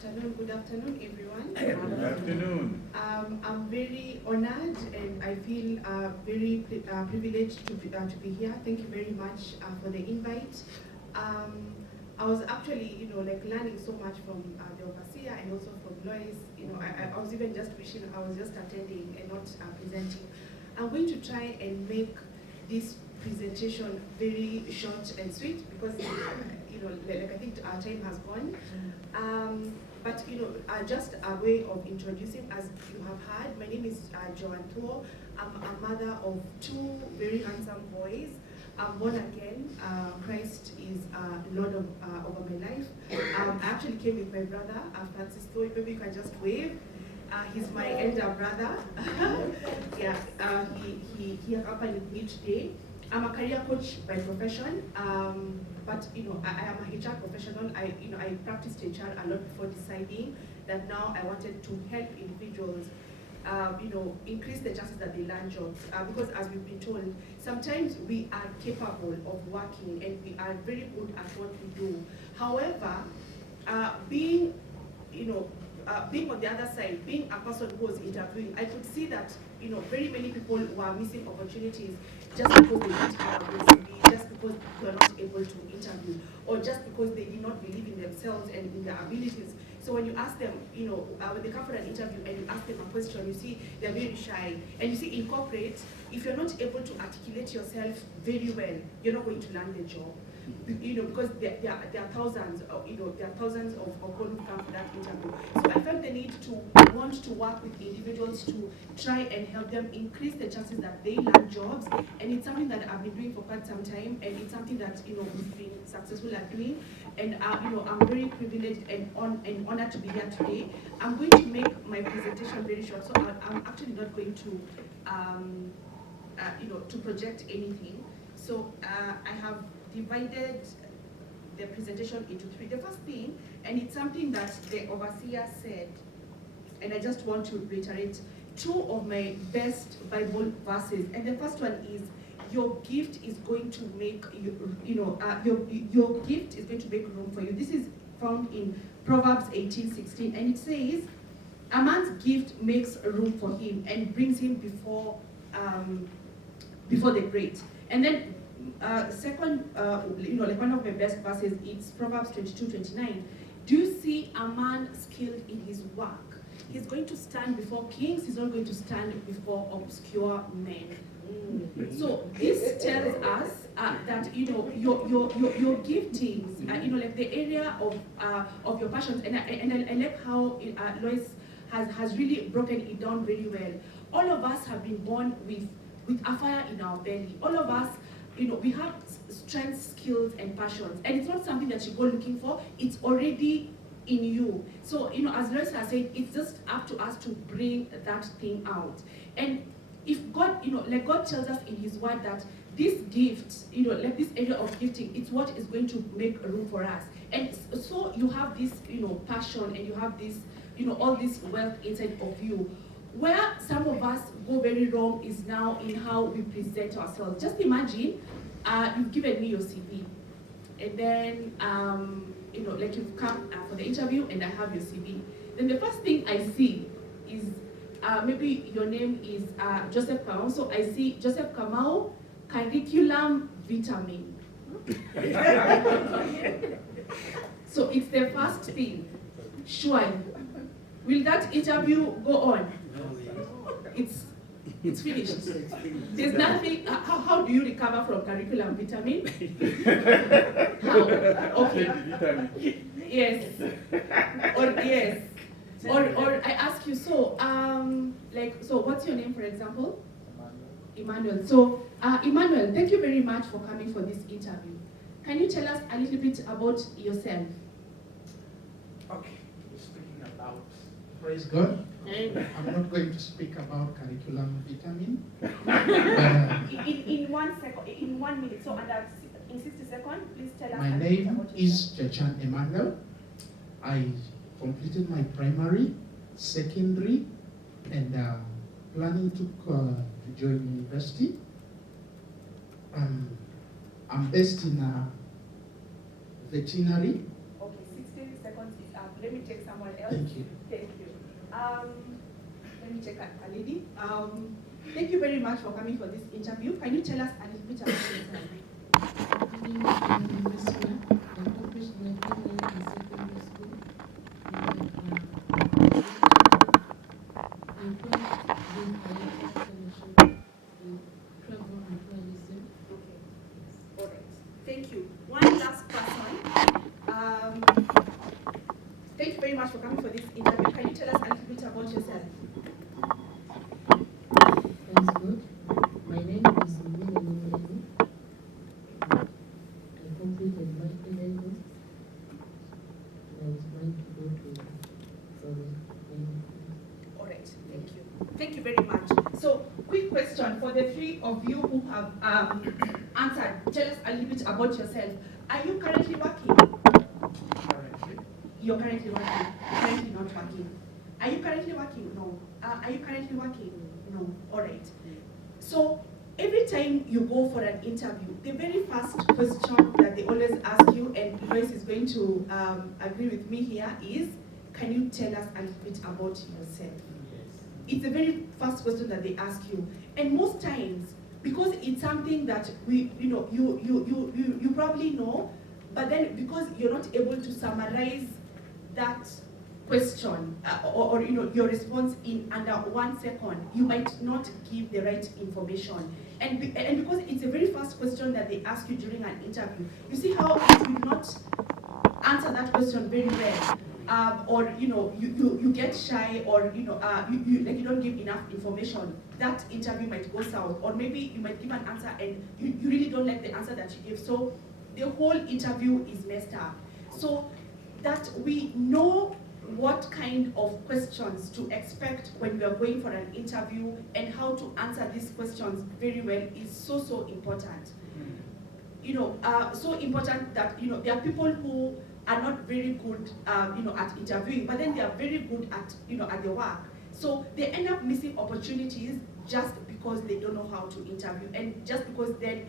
Good afternoon, everyone. Good afternoon. I'm very honored and I feel very privileged to be here. Thank you very much for the invite. I was actually, learning so much from the overseer and also from Lois. I was even just wishing I was just attending and not presenting. I'm going to try and make this presentation very short and sweet because, I think our time has gone. But just a way of introducing, as you have heard, my name is Joanne Thuo. I'm a mother of two very handsome boys. I'm born again. Christ is Lord over my life. I actually came with my brother, Francisco. Maybe you can just wave. He's my elder brother. Yeah, he accompanied me today. I'm a career coach by profession, but I am a HR professional. I practiced HR a lot before deciding that now I wanted to help individuals, increase the chances that they land jobs. Because as we've been told, sometimes we are capable of working and we are very good at what we do. However, being on the other side, being a person who was interviewing, I could see that very many people were missing opportunities just because they didn't have a good CV, just because they were not able to interview, or just because they did not believe in themselves and in their abilities. So when you ask them, when they come for an interview and you ask them a question, you see they're very shy. And you see in corporate, if you're not able to articulate yourself very well, you're not going to land the job. Because there are thousands, there are thousands of people who come for that interview. So I felt the need to want to work with individuals to try and help them increase the chances that they land jobs. And it's something that I've been doing for quite some time, and it's something that we've been successful at doing. And I'm very privileged and honored to be here today. I'm going to make my presentation very short, so I'm actually not going to to project anything. So I have divided the presentation into three. The first thing, and it's something that the overseer said, and I just want to reiterate two of my best Bible verses. And the first one is, your gift is going to make your gift is going to make room for you. This is found in Proverbs 18:16, and it says, a man's gift makes room for him and brings him before the great. And then second, one of my best verses, it's Proverbs 22:29. Do you see a man skilled in his work? He's going to stand before kings. He's not going to stand before obscure men. So this tells us that your giftings, like the area of your passions, and I like how Lois has really broken it down very well. All of us have been born with a fire in our belly. All of us, we have strengths, skills, and passions, and it's not something that you go looking for. It's already in you. So, as Lois has said, it's just up to us to bring that thing out. And if God, like God tells us in His Word that this gift, like this area of gifting, it's what is going to make room for us. And so you have this, passion, and you have this, all this wealth inside of you. Where some of us go very wrong is now in how we present ourselves. Just imagine, you've given me your CV, and then, like you've come for the interview, and I have your CV. Then the first thing I see is, maybe your name is Joseph Kamau. So I see Joseph Kamau, curriculum vitamin. So it's the first thing. Sure. Will that interview go on? It's finished. There's nothing. How do you recover from curriculum vitamin? How? Okay. Yes. Or yes. Or I ask you, so what's your name, for example? Emmanuel. So Emmanuel, thank you very much for coming for this interview. Can you tell us a little bit about yourself? Okay, speaking about, praise God. I'm not going to speak about curriculum vitamin. In 1 second, in 1 minute, so in 60 seconds, please tell us. My name is Chachan Emmanuel. I completed my primary, secondary, and planning to join university. I'm based in veterinary. Okay, 60 seconds is up. Let me take someone else. Thank you. Thank you. Let me check a lady. Thank you very much for coming for this interview. Can you tell us a little bit about yourself? My name is Anna Mesua. I accomplished my primary and secondary school. I'm doing a fellowship in travel and tourism. Okay. All right. Thank you. One last person. Thank you very much for coming for this interview. Can you tell us a little bit about yourself? Thanks God. My name is Mimi Mumuleni. I completed my A-levels. I was trying to go to Southern California. All right. Thank you. Thank you very much. So, quick question for the three of you who have answered. Tell us a little bit about yourself. Are you currently working? Currently, You're currently working. You're currently not working. Are you currently working? No. Are you currently working? No. All right. So every time you go for an interview, the very first question that they always ask you, and Lois is going to agree with me here, is, can you tell us a little bit about yourself? It's the very first question that they ask you, and most times, because it's something that you probably know, but then because you're not able to summarize that question or your response in under 1 second, you might not give the right information. And because it's a very first question that they ask you during an interview, you see how if you do not answer that question very well, or you get shy, or you don't give enough information, that interview might go south, or maybe you might give an answer and you really don't like the answer that you give, so the whole interview is messed up. So that we know what kind of questions to expect when we are going for an interview and how to answer these questions very well is so important. So important that there are people who are not very good at interviewing, but then they are very good at their work. So they end up missing opportunities just because they don't know how to interview, and just because then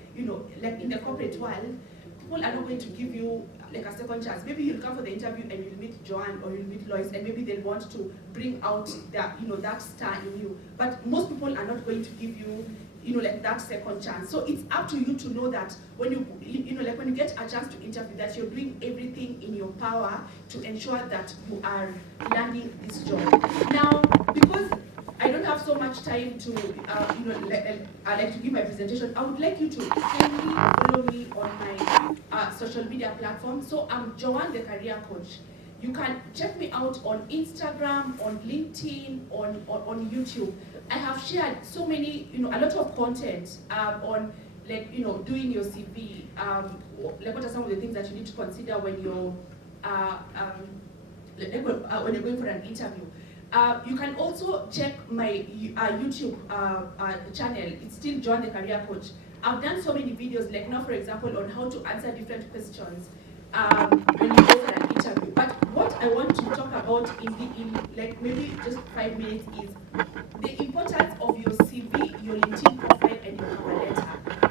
like in the corporate world, people are not going to give you like a second chance. Maybe you'll come for the interview and you'll meet Joanne or you'll meet Lois, and maybe they'll want to bring out that that star in you. But most people are not going to give you like that second chance. So it's up to you to know that when like when you get a chance to interview, that you're doing everything in your power to ensure that you are landing this job. Now, because I don't have so much time to I like to give my presentation, I would like you to kindly follow me on my social media platform. So I'm Joanne, the career coach. You can check me out on Instagram, on LinkedIn, on YouTube. I have shared so many, a lot of content on doing your CV, like what are some of the things that you need to consider when you're going for an interview. You can also check my YouTube channel. It's still Joanne the Career Coach. I've done so many videos, like now for example, on how to answer different questions when you go for an interview. But what I want to talk about in like maybe just 5 minutes is the importance of your CV, your LinkedIn profile, and your cover letter.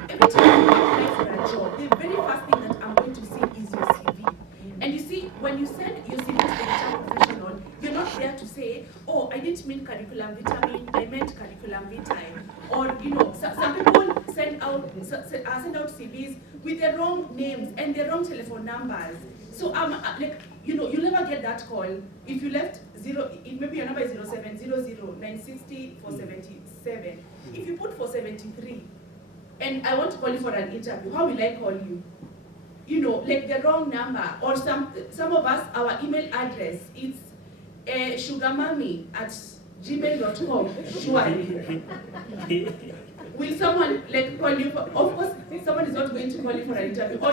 Every time you apply for a job, the very first thing that I'm going to see is your CV. And you see, when you send your CV to the HR professional, you're not there to say, oh, I didn't mean curriculum vitae, I meant curriculum vitae. Or, some people send out CVs with the wrong names and the wrong telephone numbers. So, you'll never get that call if you left maybe your number is 0700 960 477. If you put 473 and I want to call you for an interview, how will I call you? Like the wrong number. Or some of us, our email address is sugarmummy@gmail.com. Surely. Will someone call you for, of course, someone is not going to call you for an interview. Or